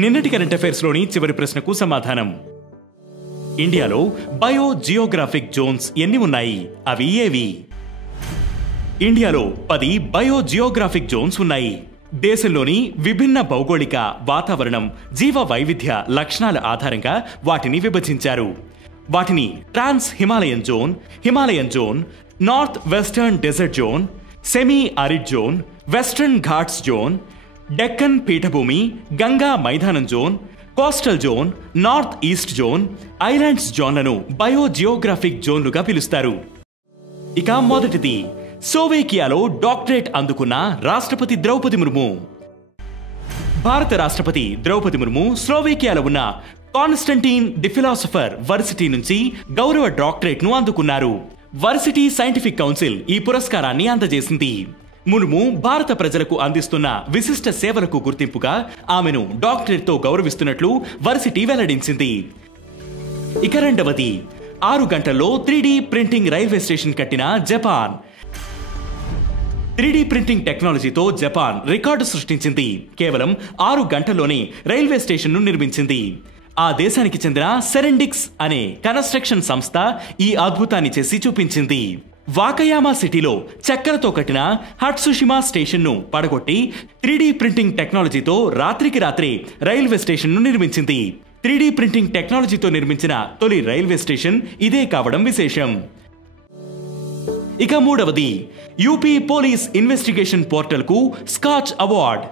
నిన్నటి current affairs లోని చివరి ప్రశ్నకు సమాధానం. ఇండియాలో బయో జియోగ్రాఫిక్ జోన్స్ ఎన్ని ఉన్నాయి? అవి ఏవి? ఇండియాలో 10 బయో జియోగ్రాఫిక్ జోన్స్ ఉన్నాయి. దేశంలోని విభిన్న భౌగోళిక వాతావరణం, జీవ వైవిధ్య లక్షణాల ఆధారంగా వాటిని విభజించారు. వాటిని trans Himalayan zone, north western desert zone, semi arid zone, western Ghats zone, Deccan పీఠభూమి, గంగా మైదానం zone, coastal zone, north east zone, islands జోన్లను బయో జియోగ్రాఫిక్ జోన్లుగా పిలుస్తారు. ఇక మొదటిది, స్లోవేకియాలో డాక్టరేట్ అందుకున్న రాష్ట్రపతి ద్రౌపది ముర్ము. భారత రాష్ట్రపతి ద్రౌపది ముర్ము స్లోవేకియాలో ఉన్న కాన్స్టంటీన్ ది ఫిలాసఫర్ వర్సిటీ నుంచి గౌరవ డాక్టరేట్ ను అందుకున్నారు. వర్సిటీ సైంటిఫిక్ కౌన్సిల్ ఈ పురస్కారాన్ని అందజేసింది. ముర్ము భారత ప్రజలకు అందిస్తున్న విశిష్ట సేవలకు గుర్తింపుగా ఆమెను డాక్టరేట్ తో గౌరవిస్తున్నట్లు వర్సిటీ వెల్లడించింది. ఇక రెండవది, 6 గంటల్లో 3D ప్రింటింగ్ రైల్వే స్టేషన్ కట్టిన జపాన్. 3D ప్రింటింగ్ టెక్నాలజీతో జపాన్ రికార్డు సృష్టించింది. కేవలం 6 గంటల్లోనే రైల్వే స్టేషన్ ను నిర్మించింది. ఆ దేశానికి చెందిన సెరెండిక్స్ అనే కన్స్ట్రక్షన్ సంస్థ ఈ అద్భుతాన్ని చేసి చూపించింది. వాకయామా సిటీలో చక్కెరతో కట్టిన హట్సుషిమా స్టేషన్ ను పడగొట్టి 3D ప్రింటింగ్ టెక్నాలజీతో రాత్రికి రాత్రే రైల్వే స్టేషన్ ను నిర్మించింది. 3D ప్రింటింగ్ టెక్నాలజీతో నిర్మించిన తొలి రైల్వే స్టేషన్ ఇదే కావడం విశేషం. ఇక మూడవది, యూపీ పోలీస్ ఇన్వెస్టిగేషన్ పోర్టల్ కు Skoch award.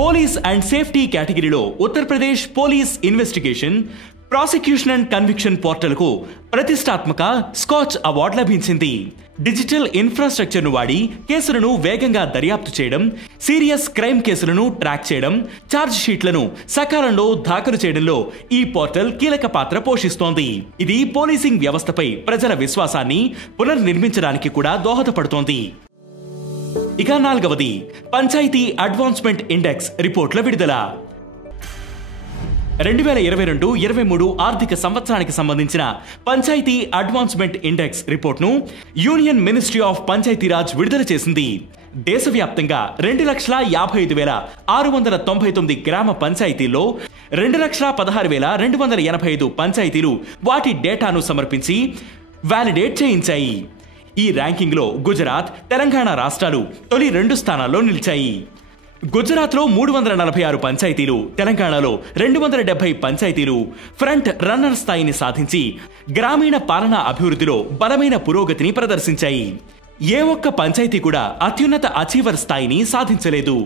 Police and safety కేటగిరీలో Uttar Pradesh police investigation, prosecution and conviction portal కు ప్రతిష్టాత్మక స్కాచ్ అవార్డు లభించింది. డిజిటల్ ఇన్ఫ్రాస్ట్రక్చర్ ను వాడి కేసులను వేగంగా దర్యాప్తు చేయడం, సీరియస్ క్రైమ్ కేసులను ట్రాక్ చేయడం, ఛార్జ్ షీట్లను సకాలంలో దాఖలు చేయడంలో ఈ పోర్టల్ కీలక పాత్ర పోషిస్తోంది. ఇది పోలీసింగ్ వ్యవస్థపై ప్రజల విశ్వాసాన్ని పునర్నిర్మించడానికి కూడా దోహదపడుతోంది. ఇక నాలుగవది, పంచాయతీ అడ్వాన్స్మెంట్ ఇండెక్స్ రిపోర్ట్ల విడుదల. 2022-23 ఆర్థిక సంవత్సరానికి సంబంధించిన పంచాయతీ అడ్వాన్స్మెంట్ ఇండెక్స్ రిపోర్ట్ను యూనియన్ మినిస్ట్రీ ఆఫ్ పంచాయతీరాజ్ విడుదల చేసింది. దేశవ్యాప్తంగా 2,55,699 గ్రామ పంచాయతీల్లో 2,16,285 పంచాయతీలు వాటి డేటాను సమర్పించి వాలిడేట్ చేయించాయి. ఈ ర్యాంకింగ్లో గుజరాత్, తెలంగాణ రాష్ట్రాలు తొలి 2 స్థానాల్లో నిలిచాయి. గుజరాత్లో 346 పంచాయతీలు, తెలంగాణలో 270 పంచాయతీలు ఫ్రంట్ రన్నర్ స్థాయిని సాధించి గ్రామీణ పాలనా అభివృద్ధిలో బలమైన పురోగతిని ప్రదర్శించాయి. ఏ ఒక్క పంచాయతీ కూడా అత్యున్నత అచీవర్ స్థాయిని సాధించలేదు.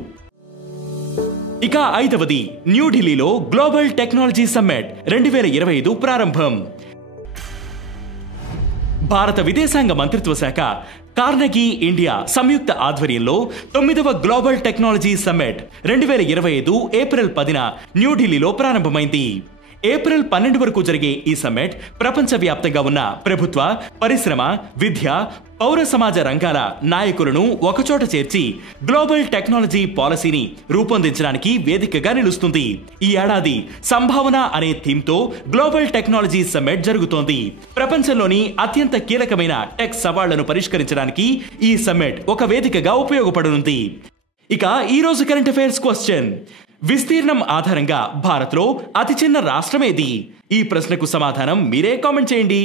ఇక ఐదవది, న్యూఢిల్లీలో గ్లోబల్ టెక్నాలజీ సమ్మిట్ 2025 ప్రారంభం. భారత విదేశాంగ మంత్రిత్వ శాఖ, కార్నెగీ ఇండియా సంయుక్త ఆధ్వర్యంలో 9వ గ్లోబల్ టెక్నాలజీ సమ్మిట్ 2025 ఏప్రిల్ 10న న్యూఢిల్లీలో ప్రారంభమైంది. ఏప్రిల్ 12 వరకు జరిగే ఈ సమ్మిట్ ప్రపంచవ్యాప్తంగా ఉన్న ప్రభుత్వ, పరిశ్రమ, విద్య, పౌర సమాజ రంగాల నాయకులను ఒకచోట చేర్చి గ్లోబల్ టెక్నాలజీ పాలసీని రూపొందించడానికి వేదికగా నిలుస్తుంది. ఈ ఏడాది సంభావన అనే థీమ్తో గ్లోబల్ టెక్నాలజీ సమ్మిట్ జరుగుతోంది. ప్రపంచంలోని అత్యంత కీలకమైన టెక్ సవాళ్లను పరిష్కరించడానికి ఈ సమ్మిట్ ఒక వేదికగా ఉపయోగపడనుంది. ఇక ఈ రోజు కరెంట్ అఫైర్స్ క్వశ్చన్, విస్తీర్ణం ఆధారంగా భారత్లో అతి చిన్న రాష్ట్రం ఏది? ఈ ప్రశ్నకు సమాధానం మీరే కామెంట్ చేయండి.